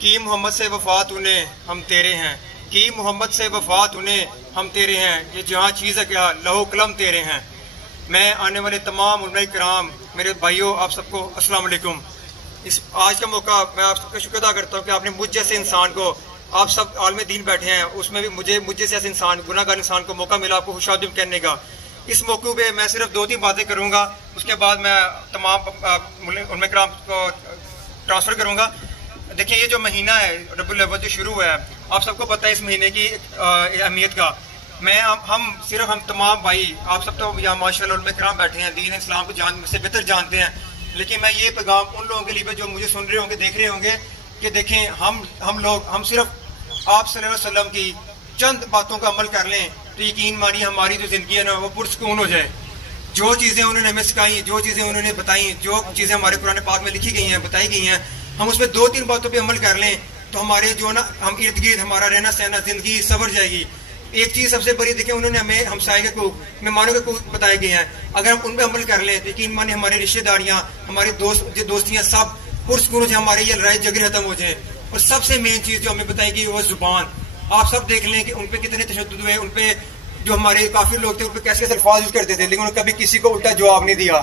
کی محمد سے وفات انہیں ہم تیرے ہیں، کی محمد سے وفات انہیں ہم تیرے ہیں، یہ جہاں چیز ہے کیا لہو قلم تیرے ہیں۔ میں آنے والے تمام علماء کرام، میرے بھائیوں، آپ سب کو السلام علیکم۔ اس آج کا موقع میں آپ سب کا شکر ادا کرتا ہوں کہ آپ نے مجھ جیسے انسان کو، آپ سب عالم دین بیٹھے ہیں، اس میں بھی مجھ جیسے انسان، گناہ گار انسان کو موقع ملا آپ کو خوشادم کہنے کا۔ اس موقع پہ میں صرف 2-3 باتیں کروں گا، اس کے بعد میں تمام علماء کرام کو ٹرانسفر کروں گا۔ دیکھیں یہ جو مہینہ ہے ربیع الاول جو شروع ہوا ہے، آپ سب کو پتہ ہے اس مہینے کی اہمیت کا۔ ہم تمام بھائی، آپ سب تو یہاں ماشاء اللہ علماء کرام بیٹھے ہیں، دین اسلام کو سے بہتر جانتے ہیں، لیکن میں یہ پیغام ان لوگوں کے لیے جو مجھے سن رہے ہوں گے، دیکھ رہے ہوں گے کہ دیکھیں ہم صرف آپ صلی اللہ علیہ وسلم کی چند باتوں کا عمل کر لیں تو یقین مانی ہماری جو زندگی ہے نا وہ پرسکون ہو جائے۔ جو چیزیں انہوں نے ہمیں سکھائی، جو چیزیں انہوں نے بتائیں، جو چیزیں ہمارے قرآن پاک میں لکھی گئی ہیں، بتائی گئی ہیں، ہم اس میں 2-3 باتوں پہ عمل کر لیں تو ہمارے جو نا ہم ارد گرد ہمارا رہنا سہنا زندگی سنور جائے گی۔ ایک چیز سب سے بڑی دیکھیں، انہوں نے ہمیں ہمسائے کے حقوق، مہمانوں کے حقوق بتائے گئے ہیں، اگر ہم ان پہ عمل کر لیں تو یقین مانی ہماری رشتہ داریاں، ہماری دوستیاں سب پرسکون ہو جائیں، ہماری یہ لڑائی جھگڑے ختم ہو جائیں۔ اور سب سے مین چیز جو ہمیں بتائی گئی وہ زبان۔ آپ سب دیکھ لیں کہ ان پہ کتنے تشدد ہوئے، ان پہ جو ہمارے کافی لوگ تھے ان پہ کیسے الفاظ یوز کرتے تھے، لیکن انہوں نے کبھی کسی کو الٹا جواب نہیں دیا،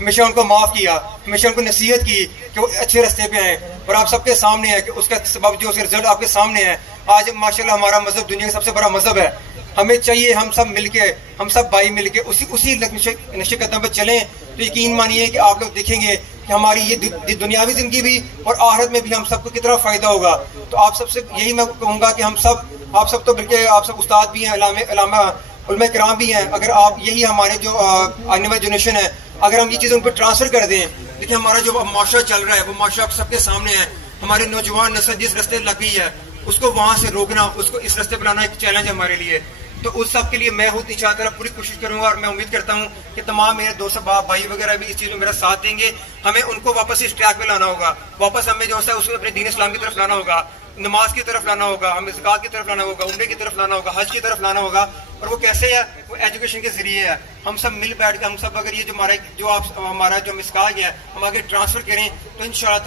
ہمیشہ ان کو معاف کیا، ہمیشہ ان کو نصیحت کی کہ وہ اچھے راستے پہ آئیں۔ اور آپ سب کے سامنے ہے کہ اس کا سبب جو اس کا رزلٹ آپ کے سامنے ہے۔ آج ماشاءاللہ ہمارا مذہب دنیا کا سب سے بڑا مذہب ہے، ہمیں چاہیے ہم سب مل کے، ہم سب بھائی مل کے اسی نقش قدم پہ چلیں تو یقین مانیے کہ آپ لوگ دیکھیں گے کہ ہماری یہ دنیاوی زندگی بھی اور آخرت میں بھی ہم سب کو کتنا فائدہ ہوگا۔ تو آپ سب سے یہی میں کہوں گا کہ آپ سب تو بلکہ آپ سب استاد بھی ہیں، علماء کرام بھی ہیں، اگر آپ یہی ہمارے جو آنے والی جنریشن ہے، اگر ہم یہ چیزیں ان پہ ٹرانسفر کر دیں، دیکھیں ہمارا جو معاشرہ چل رہا ہے وہ معاشرہ سب کے سامنے ہے، ہمارے نوجوان نسل جس راستے لگ گئی ہے اس کو وہاں سے روکنا، اس کو اس راستے پہ لانا ایک چیلنج ہے ہمارے لیے۔ تو اس سب کے لیے میں خود انشاء اللہ پوری کوشش کروں گا، اور میں امید کرتا ہوں کہ تمام میرے دوست احباب بھائی وغیرہ بھی اس چیز میں میرا ساتھ دیں گے۔ ہمیں ان کو واپس اس ٹریک پہ لانا ہوگا، واپس ہمیں جو ہے اس کو اپنے دین اسلام کی طرف لانا ہوگا، نماز کی طرف لانا ہوگا، ہمیں زکات کی طرف لانا ہوگا، عمرے کی طرف لانا ہوگا، حج کی طرف لانا ہوگا۔ اور وہ کیسے ہے؟ وہ ایجوکیشن کے ذریعے ہے۔ ہم سب مل بیٹھ کے، ہم سب اگر یہ ہمارا جو مسکاج ہے ہم آگے ٹرانسفر کریں تو انشاءاللہ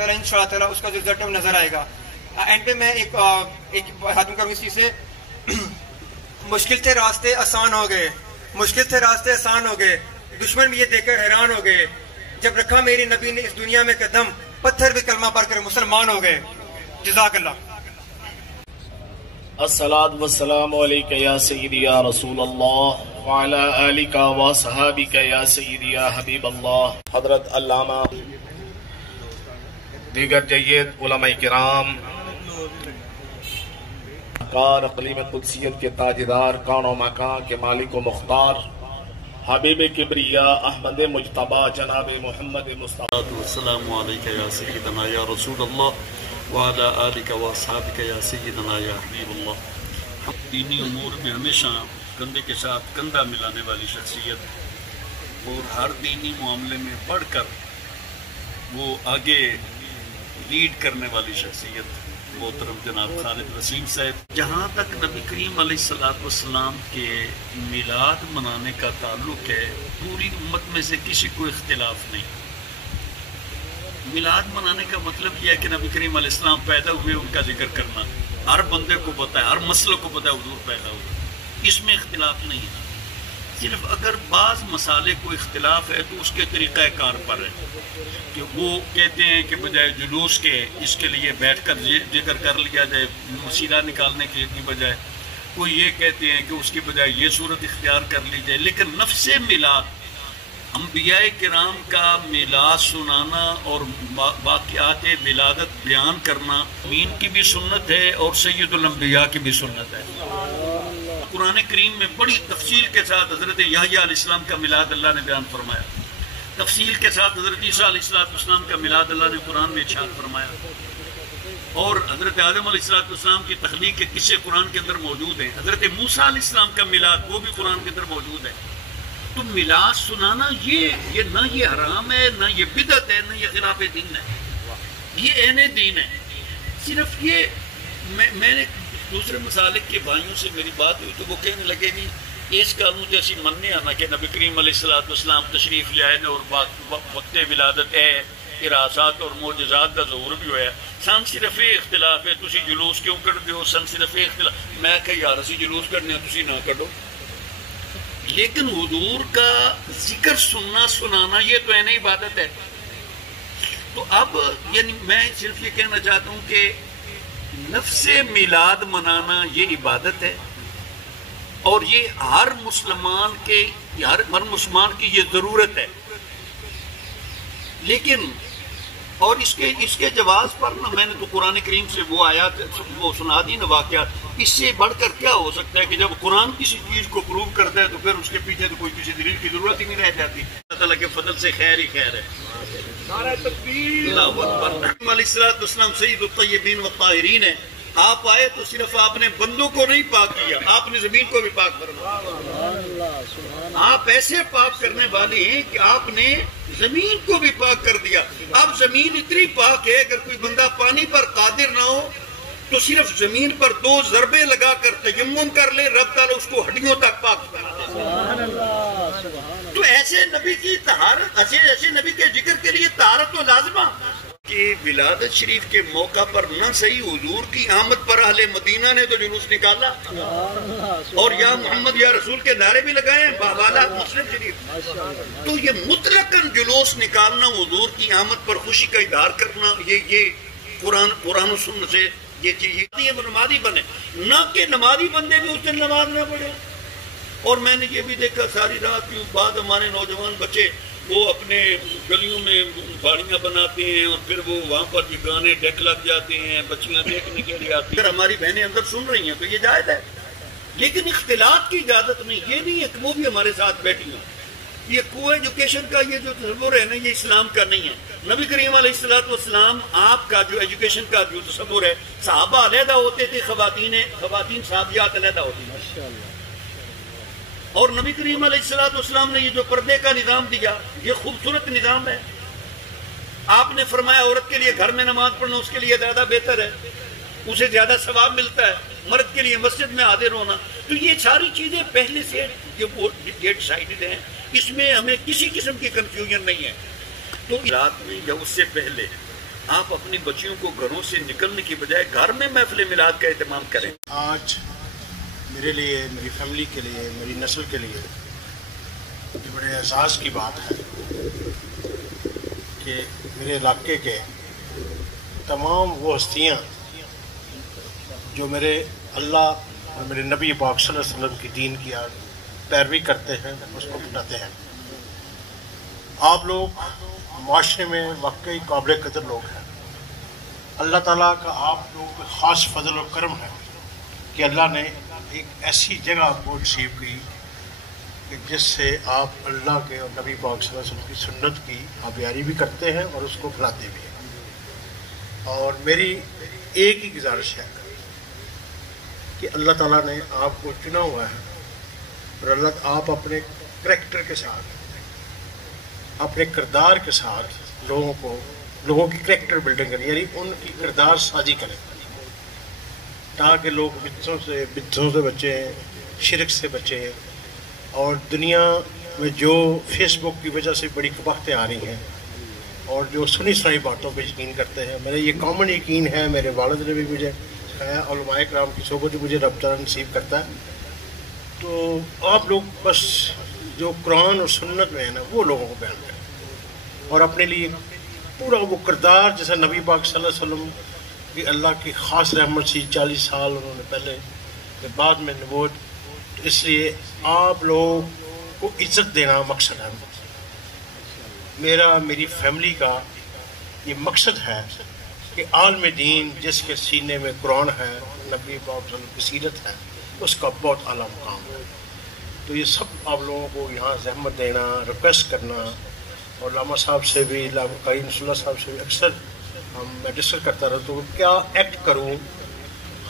تعالی اس کا جو رزلٹ نظر آئے گا۔ اینڈ پہ میں ایک ختم کروں اس چیز سے، مشکل تھے راستے آسان ہو گئے، مشکل تھے راستے آسان ہو گئے، دشمن بھی یہ دیکھ کر حیران ہو گئے، جب رکھا میری نبی نے اس دنیا میں قدم، پتھر بھی کلمہ پڑھ کر مسلمان ہو گئے۔ جزاک اللہ۔ الصلاۃ والسلام علیک یا سیدی یا رسول اللہ وعلی آلک و صحابک یا سیدی یا حبیب اللہ۔ حضرت علامہ، دیگر جید علماء کرام، کار اقلیم قدسیت کے تاجدار، کون و مکان کے مالک و مختار، حبیب کبریا احمد مجتبی جناب محمد مصطفیٰ۔ السلام علیکم یا سیدنا یا رسول اللہ وعلی آلک و اصحابک یا سیدنا یا حبیب اللہ۔ دینی امور میں ہمیشہ کندھے کے ساتھ کندھا ملانے والی شخصیت اور ہر دینی معاملے میں بڑھ کر وہ آگے لیڈ کرنے والی شخصیت محترم جناب خالد وسیم صاحب۔ جہاں تک نبی کریم علیہ السلام کے میلاد منانے کا تعلق ہے، پوری امت میں سے کسی کو اختلاف نہیں۔ میلاد منانے کا مطلب یہ ہے کہ نبی کریم علیہ السلام پیدا ہوئے، ان کا ذکر کرنا ہر بندے کو پتہ ہے، ہر مسلک کو پتہ ہے حضور پیدا ہوئے، اس میں اختلاف نہیں ہے۔ صرف اگر بعض مسالے کو اختلاف ہے تو اس کے طریقہ کار پر ہے کہ وہ کہتے ہیں کہ بجائے جلوس کے اس کے لیے بیٹھ کر ذکر کر لیا جائے وسیلہ نکالنے کی بجائے، کوئی یہ کہتے ہیں کہ اس کی بجائے یہ صورت اختیار کر لی جائے، لیکن نفس میلاد، انبیاء کرام کا میلاد سنانا اور واقعات ولادت بیان کرنا امین کی بھی سنت ہے اور سید الانبیاء کی بھی سنت ہے۔ قرآن کریم میں بڑی تفصیل کے ساتھ حضرت یحییٰ علیہ السلام کا میلاد اللہ نے بیان فرمایا، تفصیل کے ساتھ حضرت عیسیٰ علیہ السلام کا میلاد اللہ نے قرآن میں ارشاد فرمایا، اور حضرت آدم علیہ السلام کی تخلیق کے قصے قرآن کے اندر موجود ہیں، حضرت موسیٰ علیہ السلام کا میلاد وہ بھی قرآن کے اندر موجود ہے۔ تو میلاد سنانا یہ نہ یہ حرام ہے، نہ یہ بدعت ہے، نہ یہ خلاف دین ہے، یہ عین دین ہے۔ صرف یہ میں نے دوسرے مسالک کے بھائیوں سے میری بات ہوئی تو وہ کہنے لگے گی اس قانون جیسی مننے آنا کہ نبی کریم علیہ السلام تشریف لے آئے اور وقت ولادت ہے، اراسات اور معجزات کا ظہور بھی ہوا ہے، سن صرف یہ اختلاف ہے، تسی جلوس کیوں کرتے ہو؟ سن صرف یہ اختلاف، میں کہ یار اسی جلوس کرنے تسی نہ کڈو، لیکن حضور کا ذکر سننا سنانا یہ تو ہے عبادت ہے۔ تو اب یعنی میں صرف یہ کہنا چاہتا ہوں کہ نفس میلاد منانا یہ عبادت ہے، اور یہ ہر مسلمان کی یہ ضرورت ہے۔ لیکن اور اس کے جواز پر نا میں نے تو قرآن کریم سے وہ آیات وہ سنا دی نا واقعات، اس سے بڑھ کر کیا ہو سکتا ہے کہ جب قرآن کسی چیز کو پروو کرتا ہے تو پھر اس کے پیچھے تو کوئی کسی دلیل کی ضرورت ہی نہیں رہ جاتی۔ اللہ تعالیٰ کے فضل سے خیر ہی خیر ہے۔ نعرہ تکبیر، اللہ اکبر۔ علیہ السلام سید الطیبین والطاہرین ہے، آپ آئے تو صرف آپ نے بندوں کو نہیں پاک کیا، آپ نے زمین کو بھی پاک فرمایا۔ آپ ایسے پاک کرنے والے ہیں کہ آپ نے زمین کو بھی پاک کر دیا۔ اب زمین اتنی پاک ہے اگر کوئی بندہ پانی پر قادر نہ ہو تو صرف زمین پر 2 ضربے لگا کر تیمم کر لے، رب تعالیٰ اس کو ہڈیوں تک پاک بنا دے۔ تو ایسے نبی کی طہارت، ایسے نبی کے ذکر کے لیے طہارت تو لازمہ کہ ولادت شریف کے موقع پر نہ صحیح حضور کی آمد پر اہل مدینہ نے تو جلوس نکالا اور یا محمد یا رسول کے نعرے بھی لگائے ہیں بحوالہ مسلم شریف۔ تو یہ مطلقاً جلوس نکالنا، حضور کی آمد پر خوشی کا اظہار کرنا، یہ قرآن و سنت سے یہ چیز نمازی بنے، نہ کہ نمازی بندے بھی اس دن نماز نہ پڑھے۔ اور میں نے یہ بھی دیکھا ساری رات کی بعد ہمارے نوجوان بچے وہ اپنے گلیوں میں باڑیاں بناتے ہیں اور پھر وہ وہاں پر بھی گانے ڈیک لگ جاتے ہیں، بچیاں دیکھنے کے لیے آتی ہیں۔ اگر ہماری بہنیں اندر سن رہی ہیں تو یہ جائز ہے، لیکن اختلاط کی اجازت نہیں۔ یہ نہیں ہے کہ وہ بھی ہمارے ساتھ بیٹھی ہیں۔ یہ کو ایجوکیشن کا یہ جو تصور ہے نا، یہ اسلام کا نہیں ہے۔ نبی کریم علیہ السلام آپ کا جو ایجوکیشن کا جو تصور ہے، صحابہ علیحدہ ہوتے تھے، خواتین صحابیات علیحدہ ہوتی ہیں، اور نبی کریم علیہ السلام نے یہ جو پردے کا نظام دیا یہ خوبصورت نظام ہے۔ آپ نے فرمایا عورت کے لیے گھر میں نماز پڑھنا اس کے لیے زیادہ بہتر ہے، اسے زیادہ ثواب ملتا ہے، مرد کے لیے مسجد میں حاضر ہونا۔ تو یہ ساری چیزیں پہلے سے یہ ڈیسائیڈڈ ہیں، اس میں ہمیں کسی قسم کی کنفیوژن نہیں ہے۔ تو رات میں یا اس سے پہلے آپ اپنی بچیوں کو گھروں سے نکلنے کی بجائے گھر میں محفل میلاد کا اہتمام کریں۔ آج میرے لیے، میری فیملی کے لیے، میری نسل کے لیے یہ بڑے اعزاز کی بات ہے کہ میرے علاقے کے تمام وہ ہستیاں جو میرے اللہ اور میرے نبی پاک صلی اللہ علیہ وسلم کی دین کی پیروی کرتے ہیں، اس کو اپناتے ہیں۔ آپ لوگ معاشرے میں واقعی قابل قدر لوگ ہیں۔ اللہ تعالیٰ کا آپ لوگوں پہ خاص فضل و کرم ہے کہ اللہ نے ایک ایسی جگہ آپ کو نصیب کی کہ جس سے آپ اللہ کے اور نبی پاک صلی اللہ علیہ وسلم کی سنت کی آبیاری بھی کرتے ہیں اور اس کو پھیلاتے بھی ہیں۔ اور میری ایک ہی گزارش ہے کہ اللہ تعالیٰ نے آپ کو چنا ہوا ہے اور آپ اپنے کریکٹر کے ساتھ، اپنے کردار کے ساتھ لوگوں کی کریکٹر بلڈنگ کریں، یعنی ان کی کردار سازی کریں تاکہ لوگ بدعتوں سے بچیں، شرک سے بچیں، اور دنیا میں جو فیس بک کی وجہ سے بڑی قباحتیں آ رہی ہیں اور جو سنی سنائی باتوں پہ یقین کرتے ہیں، میرا یہ کامن یقین ہے، میرے والد نے بھی مجھے سکھایا، علماء کرام کی صحبت مجھے رب تعالیٰ نصیب کرتا ہے۔ تو آپ لوگ بس جو قرآن اور سنت میں ہے نا وہ لوگوں کو بیان کریں اور اپنے لیے پورا وہ کردار جیسا نبی پاک صلی اللہ علیہ وسلم کہ اللہ کی خاص رحمت سی 40 سال انہوں نے پہلے بعد میں نبوت، اس لیے آپ لوگوں کو عزت دینا مقصد ہے میری فیملی کا۔ یہ مقصد ہے کہ عالم دین جس کے سینے میں قرآن ہے، نبی پاک صلی اللہ علیہ وسلم کی سیرت ہے، اس کا بہت اعلیٰ مقام ہے۔ تو یہ سب آپ لوگوں کو یہاں زحمت دینا، ریکویسٹ کرنا، اور علامہ صاحب سے بھی، علامہ قاری نصر اللہ صاحب سے بھی اکثر میں ڈسکس کرتا رہتا ہوں کیا ایکٹ کروں۔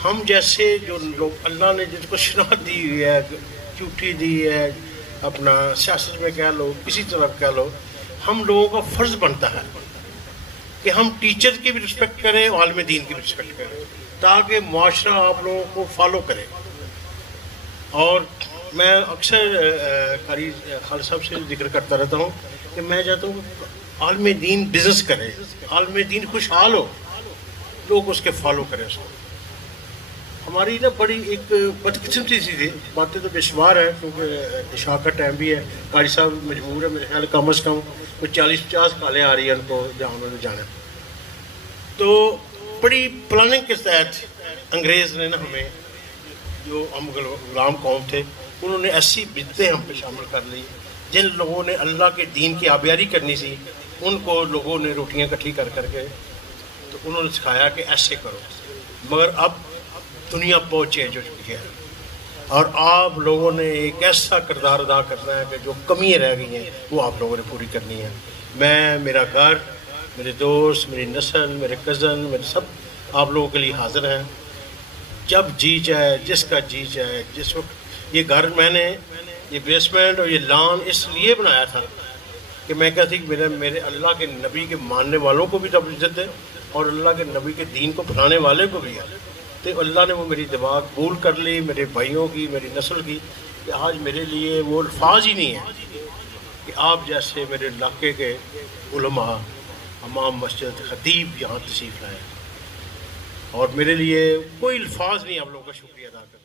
ہم جیسے جو لوگ اللہ نے جن کو شناخت دی ہوئی ہے، چوٹی دی ہے، اپنا سیاست میں کہہ لو، کسی طرح کہہ لو، ہم لوگوں کا فرض بنتا ہے کہ ہم ٹیچر کی بھی رسپیکٹ کریں، عالم دین کی بھی رسپیکٹ کریں، تاکہ معاشرہ آپ لوگوں کو فالو کرے۔ اور میں اکثر قاری خالد صاحب سے ذکر کرتا رہتا ہوں کہ میں چاہتا ہوں کہ عالم دین بزنس کرے، عالم دین خوشحال ہو، لوگ اس کے فالو کریں اس کو. ہماری نا بڑی ایک بدقسمتی سی تھی. باتیں تو بے شمار ہیں کیونکہ عشاء کا ٹائم بھی ہے. قاری صاحب مجبور ہے میرے خیال کم از کم کوئی 40-50 کالیں آ رہی ہیں ان کو جہاں انہوں نے جانا. تو بڑی پلاننگ کے تحت انگریز نے نا ہمیں جو ہم غلام قوم تھے انہوں نے ایسی بدعتیں ہم پہ شامل کر لی. جن لوگوں نے اللہ کے دین کی آبیاری کرنی سی ان کو لوگوں نے روٹیاں اکٹھی کر کے تو انہوں نے سکھایا کہ ایسے کرو. مگر اب دنیا بہت چینج ہو چکی ہے اور آپ لوگوں نے ایک ایسا کردار ادا کرنا ہے کہ جو کمیاں رہ گئی ہیں وہ آپ لوگوں نے پوری کرنی ہے. میں، میرا گھر، میرے دوست، میری نسل، میرے کزن، میرے سب آپ لوگوں کے لیے حاضر ہیں. جب جی چاہے، جس کا جی چاہے، جس وقت. یہ گھر میں نے یہ بیسمنٹ اور یہ لان اس لیے بنایا تھا کہ میں کہتی کہ میرے اللہ کے نبی کے ماننے والوں کو بھی تب عزت ہے اور اللہ کے نبی کے دین کو پھیلانے والے کو بھی ہے. تو اللہ نے وہ میری دعا قبول کر لی، میرے بھائیوں کی، میری نسل کی، کہ آج میرے لیے وہ الفاظ ہی نہیں ہیں کہ آپ جیسے میرے علاقے کے علماء، امام مسجد، خطیب یہاں تشریف لائے. اور میرے لیے کوئی الفاظ نہیں آپ لوگوں کا شکریہ ادا کرتا.